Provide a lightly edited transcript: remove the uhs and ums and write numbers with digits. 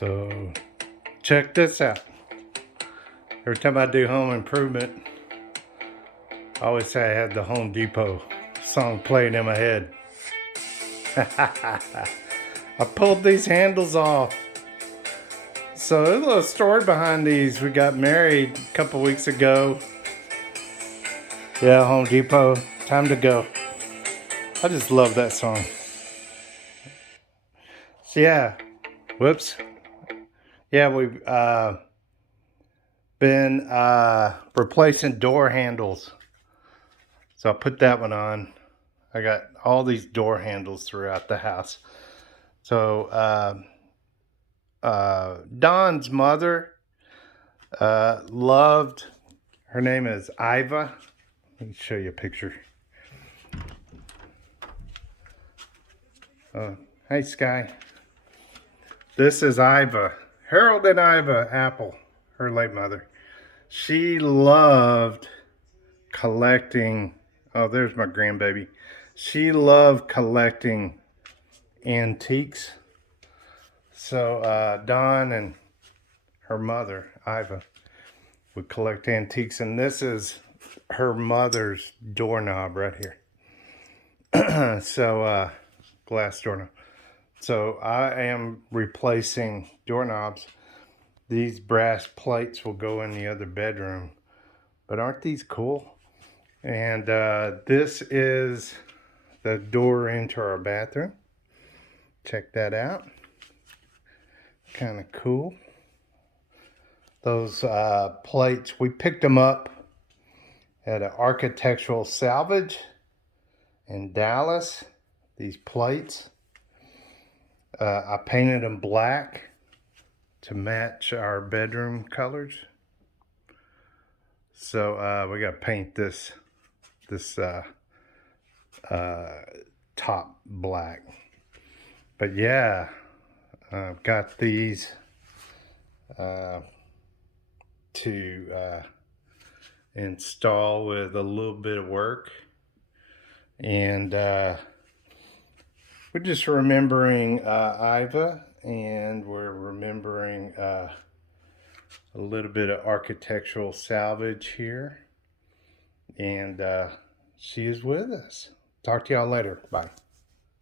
So check this out. Every time I do home improvement, I always say I had the Home Depot song playing in my head. I pulled these handles off. So there's a little story behind these. We got married a couple weeks ago. Yeah, Home Depot, time to go. I just love that song. So yeah, whoops. Yeah, we've been replacing door handles. So I put that one on. I got all these door handles throughout the house. So Don's mother loved, her name is Iva. Let me show you a picture. Hey Sky. This is Iva. Harold and Iva Apple, her late mother. She loved collecting, oh, there's my grandbaby. She loved collecting antiques. So Don and her mother, Iva, would collect antiques, and this is her mother's doorknob right here. So glass doorknob. So I am replacing doorknobs. These brass plates will go in the other bedroom, but aren't these cool? And this is the door into our bathroom. Check that out. Kind of cool. Those plates, we picked them up at an architectural salvage in Dallas. These plates, I painted them black to match our bedroom colors. So we got to paint this top black. But yeah, I've got these to install with a little bit of work. And we're just remembering Iva, and we're remembering a little bit of architectural salvage here. And she is with us. Talk to y'all later. Bye.